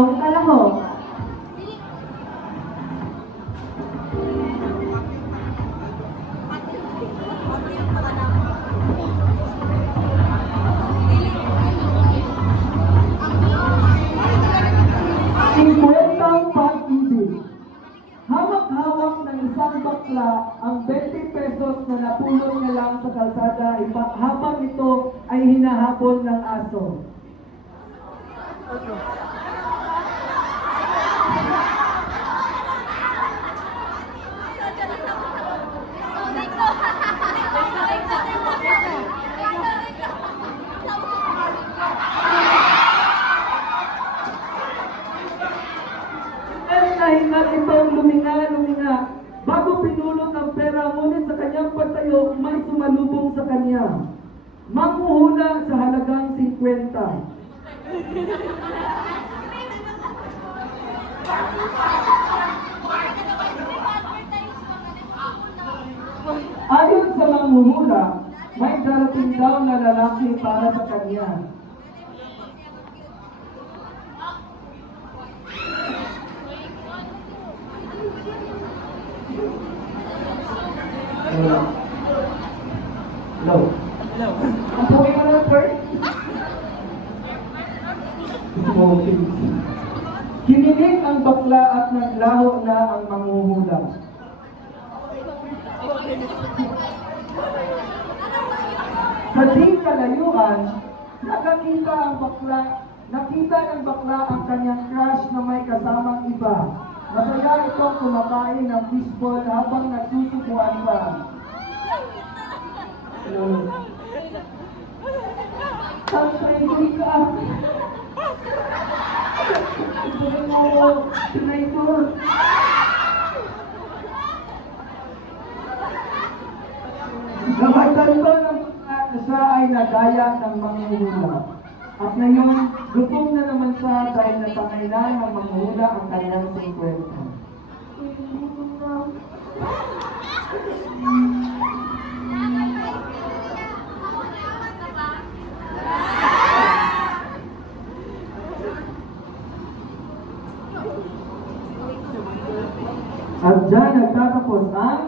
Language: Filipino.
Kalahok. Kwentang pag-ibig. Hawak-hawak ng isang bakla ang 20 pesos na napulot niya lang sa kalsada habang ito ay hinahabol ng aso. Nahingal itong luminga bago pinulot ang pera, ngunit sa kanyang pagtayo may sumalubong sa kanya. Manghuhula sa halagang 50. Ayon sa manghuhula, may darating daw na lalaki para sa kanya. Hello. Ang puwi mo na, sir? Kinilig ang bakla at naglaho na ang manghuhula. Sa di kalayuan, nakita ng bakla ang kanyang crush na may kasamang iba. Masaya itong kumakain ng fishball habang nagsusubuan pa. Hello. Saan ka? Ituloy mo ako, traitor. Namagdan ko na siya ay nagaya ng manghuhula. At ngayon, gutom na naman siya dahil natangailan ng manghuhula ang kanyang 50. At dyan nagtatapos ang